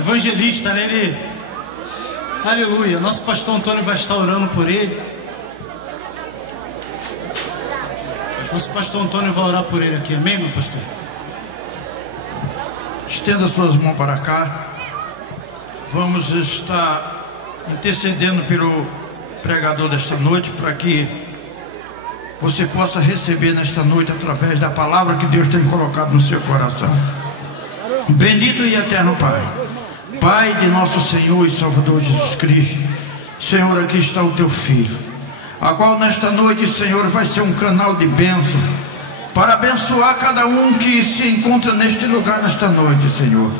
evangelista, né? Ele, aleluia, nosso pastor Antônio vai estar orando por ele. Nosso pastor Antônio vai orar por ele aqui, amém, meu pastor? Estenda suas mãos para cá. Vamos estar intercedendo pelo pregador desta noite, para que você possa receber nesta noite através da palavra que Deus tem colocado no seu coração. Bendito e eterno Pai, Pai de nosso Senhor e Salvador Jesus Cristo, Senhor, aqui está o teu filho, a qual nesta noite, Senhor, vai ser um canal de bênção para abençoar cada um que se encontra neste lugar nesta noite, Senhor.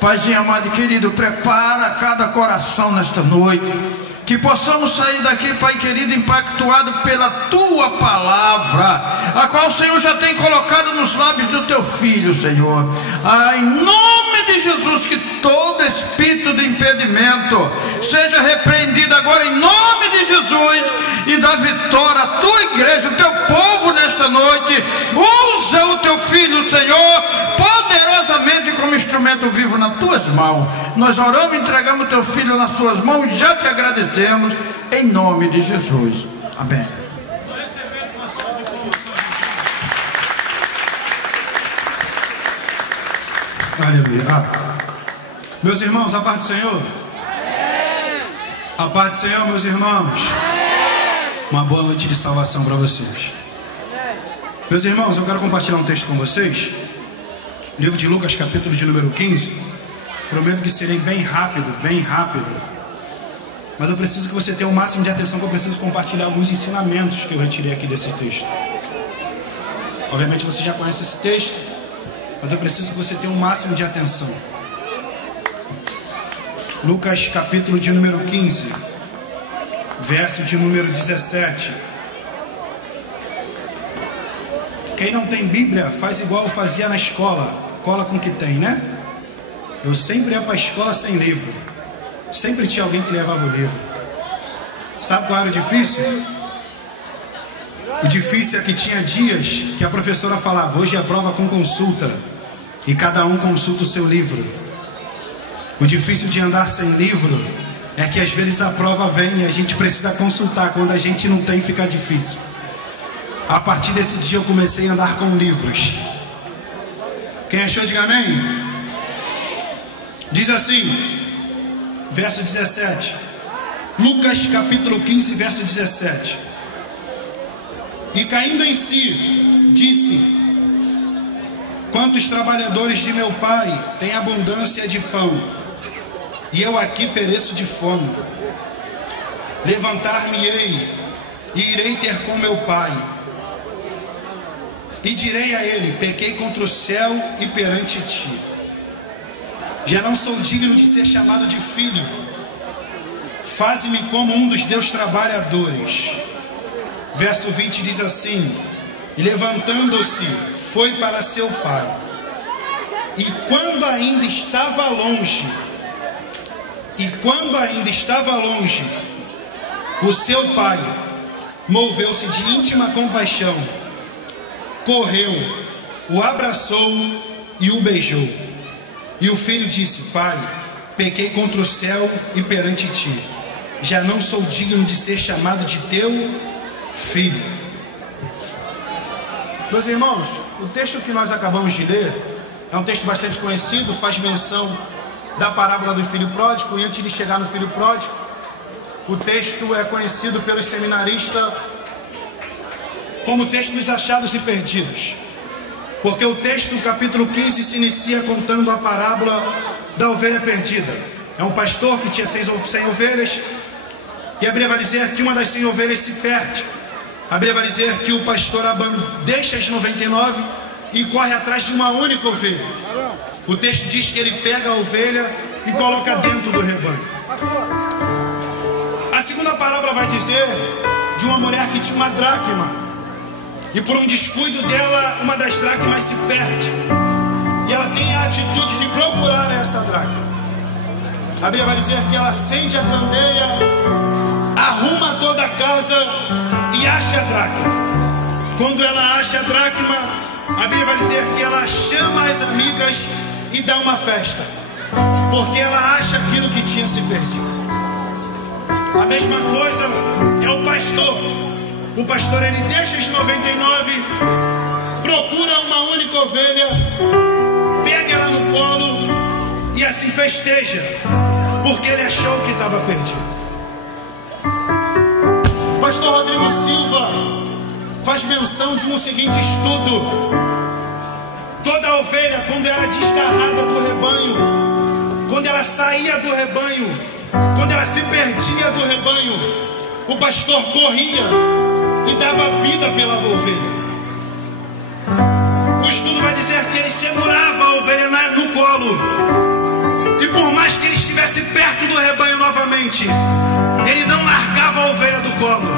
Paizinho amado e querido, prepara cada coração nesta noite, que possamos sair daqui, Pai querido, impactuado pela tua palavra, a qual o Senhor já tem colocado nos lábios do teu filho, Senhor. Em nome de Jesus, que todo espírito de impedimento seja repreendido agora em nome de Jesus, e dá vitória à tua igreja, o teu povo nesta noite. Usa o teu filho, Senhor, poderosamente como instrumento vivo nas tuas mãos. Nós oramos e entregamos o teu filho nas tuas mãos e já te agradecemos em nome de Jesus, amém. Aleluia. Meus irmãos, a paz do Senhor. A paz do Senhor, meus irmãos. Uma boa noite de salvação para vocês. Meus irmãos, eu quero compartilhar um texto com vocês. Livro de Lucas, capítulo de número 15. Prometo que serei bem rápido. Mas eu preciso que você tenha o máximo de atenção, que eu preciso compartilhar alguns ensinamentos que eu retirei aqui desse texto. Obviamente você já conhece esse texto, mas eu preciso que você tenha o máximo de atenção. Lucas, capítulo de número 15, verso de número 17. Quem não tem Bíblia, faz igual eu fazia na escola. Cola com o que tem, né? Eu sempre ia para a escola sem livro. Sempre tinha alguém que levava o livro. Sabe qual era o difícil? O difícil é que tinha dias que a professora falava: hoje é a prova com consulta, e cada um consulta o seu livro. O difícil de andar sem livro é que às vezes a prova vem e a gente precisa consultar. Quando a gente não tem, fica difícil. A partir desse dia eu comecei a andar com livros. Quem achou, diga amém. Diz assim, verso 17. Lucas capítulo 15, verso 17. E caindo em si, disse: quantos trabalhadores de meu pai têm abundância de pão, e eu aqui pereço de fome. Levantar-me-ei e irei ter com meu pai, e direi a ele: pequei contra o céu e perante ti. Já não sou digno de ser chamado de filho. Faze-me como um dos teus trabalhadores. Verso 20 diz assim: e levantando-se, foi para seu pai. E quando ainda estava longe, o seu pai moveu-se de íntima compaixão, correu, o abraçou e o beijou. E o filho disse: pai, pequei contra o céu e perante ti. Já não sou digno de ser chamado de teu filho. Meus irmãos, o texto que nós acabamos de ler é um texto bastante conhecido, faz menção da parábola do filho pródigo. E antes de chegar no filho pródigo, o texto é conhecido pelos seminaristas como o texto dos achados e perdidos, porque o texto do capítulo 15 se inicia contando a parábola da ovelha perdida. É um pastor que tinha 100 ovelhas, e a Bíblia vai dizer que uma das 100 ovelhas se perde. A Bíblia vai dizer que o pastor deixa as 99 e corre atrás de uma única ovelha. O texto diz que ele pega a ovelha e coloca dentro do rebanho. A segunda parábola vai dizer de uma mulher que tinha uma dracma, e por um descuido dela, uma das dracmas se perde, e ela tem a atitude de procurar essa dracma. A Bíblia vai dizer que ela acende a candeia, arruma toda a casa e acha a dracma. Quando ela acha a dracma, a Bíblia vai dizer que ela chama as amigas e dá uma festa. porque ela acha aquilo que tinha se perdido. A mesma coisa é o pastor. O pastor, ele deixa as 99, procura uma única ovelha, pega ela no colo e assim festeja, porque ele achou que estava perdido. O pastor Rodrigo Silva faz menção de um seguinte estudo: toda ovelha, quando era desgarrada do rebanho, quando ela saía do rebanho, quando ela se perdia do rebanho, o pastor corria e dava vida pela ovelha. O estudo vai dizer que ele segurava a ovelha no colo, e por mais que ele estivesse perto do rebanho novamente, ele não largava a ovelha do colo,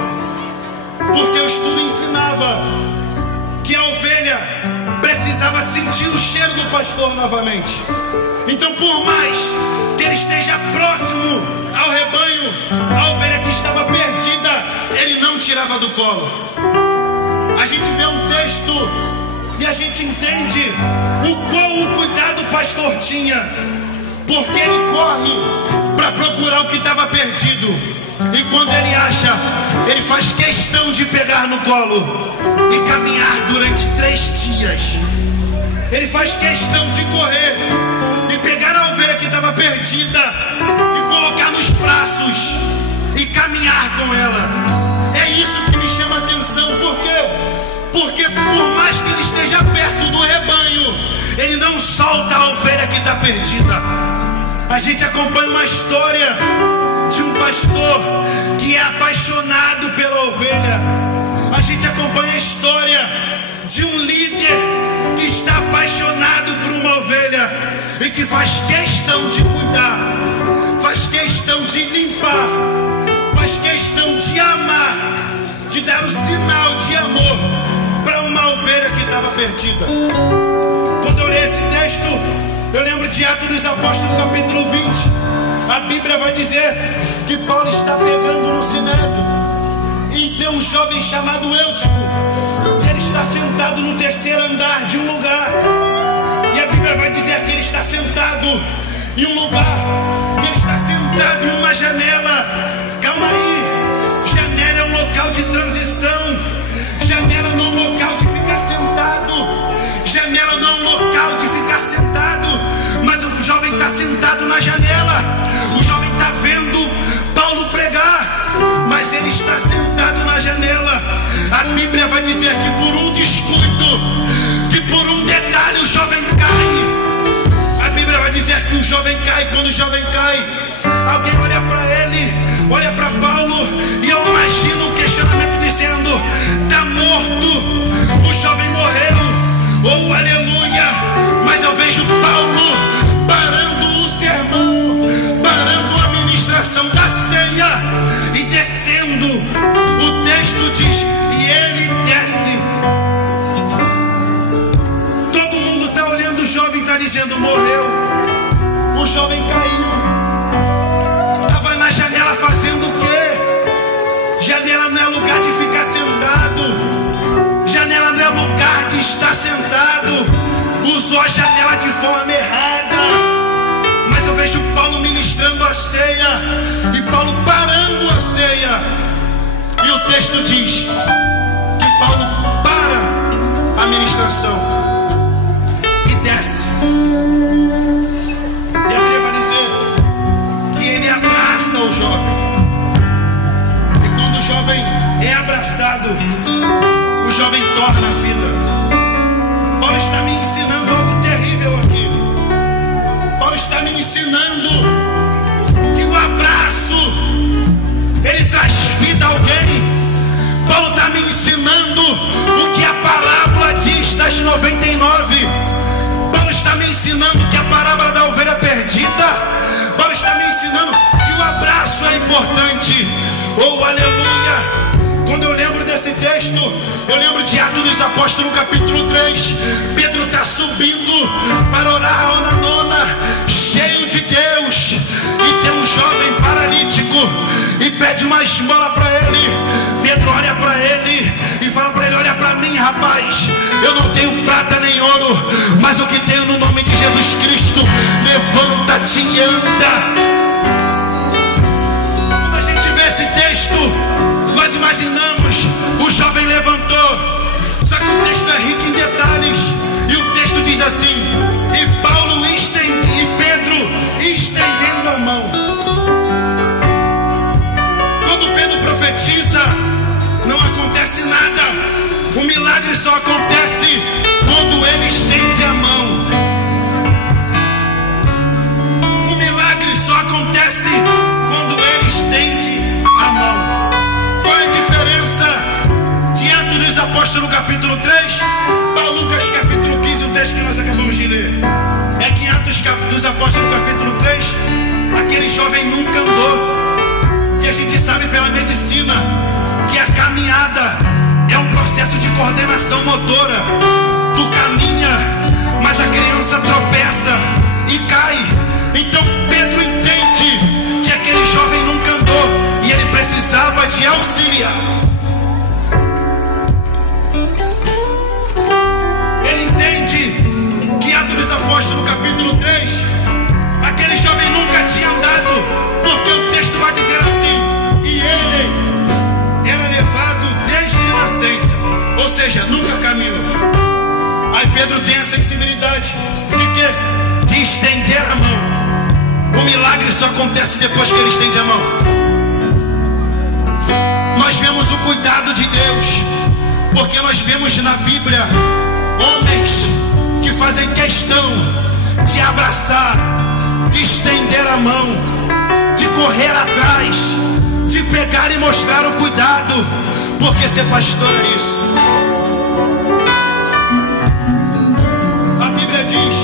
porque o estudo ensinava que a ovelha precisava sentir o cheiro do pastor novamente. Então, por mais que ele esteja próximo ao rebanho, a ovelha que estava perdida, ele não tirava do colo. A gente vê um texto e a gente entende o quão cuidado o pastor tinha, porque ele corre para procurar o que estava perdido, e quando ele acha, ele faz questão de pegar no colo e caminhar durante 3 dias. Ele faz questão de correr e pegar a ovelha que estava perdida e colocar nos braços e caminhar com ela. É isso que me chama a atenção. Por quê? Porque por mais que ele esteja perto do rebanho, ele não solta a ovelha que está perdida. A gente acompanha uma história de um pastor que é apaixonado pela ovelha. A gente acompanha a história de um líder que está apaixonado por uma ovelha e que faz questão de cuidar, faz questão de limpar, faz questão de amar, de dar o sinal de amor para uma ovelha que estava perdida. Quando eu leio esse texto, eu lembro de Atos dos Apóstolos, capítulo 20. A Bíblia vai dizer que Paulo está pregando no Sinédrio e tem um jovem chamado Eutico. Ele está sentado no 3º andar de um lugar, e a Bíblia vai dizer que ele está sentado em um lugar, que ele está sentado em uma janela. Calma aí, janela é um local de transição, janela não é um local de ficar sentado, janela não é um local de ficar sentado, mas o jovem está sentado na janela, o jovem está vendo Paulo pregar, mas ele está sentado na janela. A Bíblia vai dizer que por um descuido, que por um detalhe o jovem cai. A Bíblia vai dizer que o jovem cai. Quando o jovem cai, alguém olha para ele, olha para Paulo, e eu imagino o questionamento dizendo: está morto, o jovem morreu, aleluia. Mas eu vejo Paulo parando o sermão, parando a ministração da ceia e descendo. O texto diz: e ele desce. Todo mundo está olhando, o jovem está dizendo: morreu. O jovem caiu. Estava na janela fazendo o quê? Janela não é lugar de ficar sentado, janela não é lugar de estar sentado. Usou a janela de forma errada. Mas eu vejo Paulo ministrando a ceia e Paulo parando a ceia, e o texto diz que Paulo para a ministração e desce. E a Bíblia vai dizer que ele abraça o jovem, e quando o jovem é abraçado, o jovem torna a vida. Paulo está me ensinando algo terrível aqui. Paulo está me ensinando que o abraço, ele traz vida a alguém. Paulo está me ensinando o que a parábola diz das 99. Paulo está me ensinando que a parábola da ovelha perdida. Paulo está me ensinando que o abraço é importante. Aleluia. Quando eu lembro desse texto, eu lembro de Atos dos Apóstolos, capítulo 3. Pedro está subindo para orar a hora nona, cheio de Deus, e tem um jovem paralítico e pede uma esmola para ele. Pedro olha para ele e fala para ele: olha para mim, rapaz, eu não tenho prata nem ouro, mas o que tenho no nome de Jesus Cristo, levanta-te e texto que nós acabamos de ler é que em Atos dos Apóstolos, capítulo 3, aquele jovem nunca andou. E a gente sabe pela medicina que a caminhada é um processo de coordenação motora. Tu caminha, mas a criança tropeça e cai. Então Pedro entende que aquele jovem nunca andou e ele precisava de auxiliar. Ele entende que Atos dos Apóstolos, capítulo 3, aquele jovem nunca tinha andado, porque o texto vai dizer assim: e ele era levado desde nascença, ou seja, nunca caminhou. Aí Pedro tem a sensibilidade de quê? De estender a mão. O milagre só acontece depois que ele estende a mão. Nós vemos o cuidado de Deus, porque nós vemos na Bíblia homens que fazem questão de abraçar, de estender a mão, de correr atrás, de pegar e mostrar o cuidado, porque ser pastor é isso. A Bíblia diz,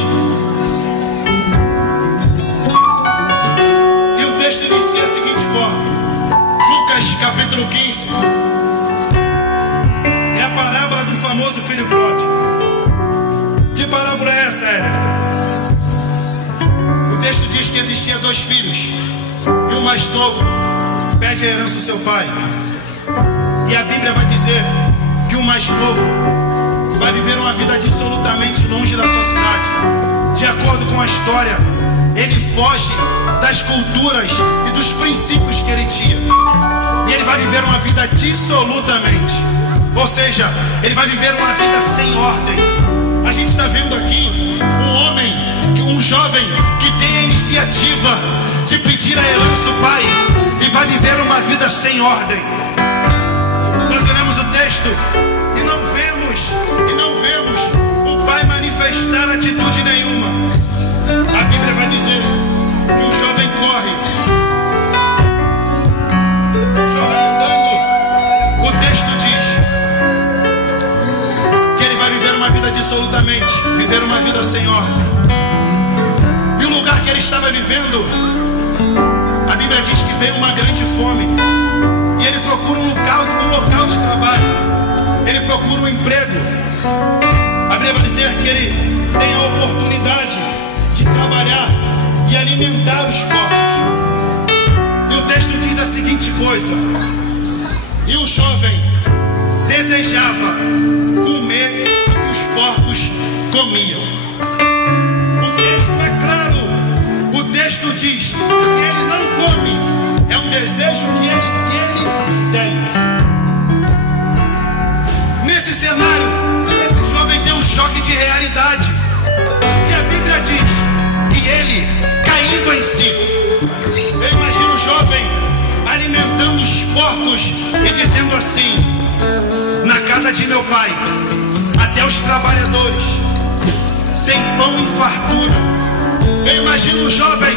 e o texto inicia da seguinte forma: Lucas capítulo 15 é a parábola do famoso filho pródigo. Que parábola é essa, Éder? O texto diz que existia 2 filhos, e o mais novo pede a herança do seu pai. E a Bíblia vai dizer que o mais novo vai viver uma vida absolutamente longe da sua cidade. De acordo com a história, ele foge das culturas e dos princípios que ele tinha, e ele vai viver uma vida dissolutamente, ou seja, ele vai viver uma vida sem ordem. A gente está vendo aqui um homem, um jovem que tem a iniciativa de pedir a herança do pai e vai viver uma vida sem ordem. Nós lemos o texto e não vemos o pai manifestar atitude nenhuma. A Bíblia vai dizer que o jovem corre, o jovem andando. O texto diz que ele vai viver uma vida dissolutamente, viver uma vida sem ordem. E o lugar que ele estava vivendo, a Bíblia diz que veio uma grande fome, e ele procura um local de trabalho, ele procura um emprego. A Bíblia vai dizer que ele tem a oportunidade de trabalhar e alimentar os porcos. E o texto diz a seguinte coisa: e o jovem desejava comer o que os porcos comiam. O texto é claro, o texto diz que ele não come, é um desejo que ele tem. Nesse cenário, esse jovem tem um choque de realidade, e a Bíblia diz, e ele caindo em si. Eu imagino o jovem alimentando os porcos e dizendo assim: na casa de meu pai, até os trabalhadores têm pão em fartura. Eu imagino o jovem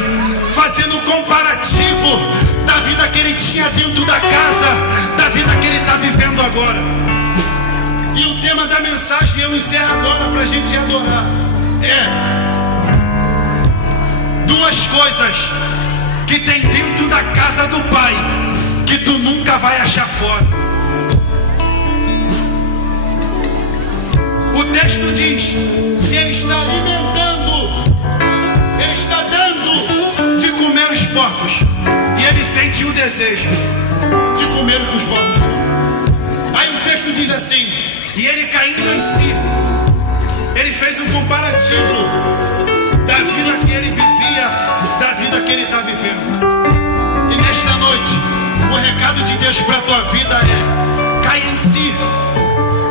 fazendo um comparativo da vida que ele tinha dentro da casa, da vida que ele está vivendo agora. E o tema da mensagem, eu encerro agora para a gente adorar, é 2 coisas que tem dentro da casa do pai que tu nunca vai achar fora. O texto diz que ele está alimentando, ele está dando de comer os porcos, e ele sente o desejo de comer o que os porcos comem. Aí o texto diz assim: e ele caindo em si, ele fez um comparativo da vida que ele vivia, da vida que ele está vivendo. E nesta noite, o recado de Deus para a tua vida é: caia em si,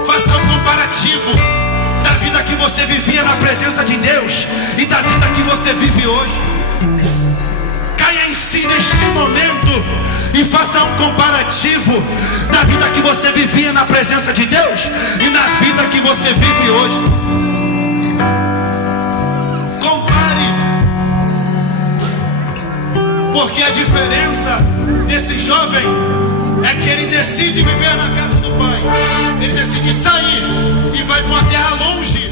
faça um comparativo da vida que você vivia na presença de Deus e da vida que você vive hoje. Caia em si neste momento e faça um comparativo da vida que você vivia na presença de Deus e na vida que você vive hoje. Compare, porque a diferença desse jovem é que ele decide viver na casa do pai. Ele decide sair e vai para uma terra longe,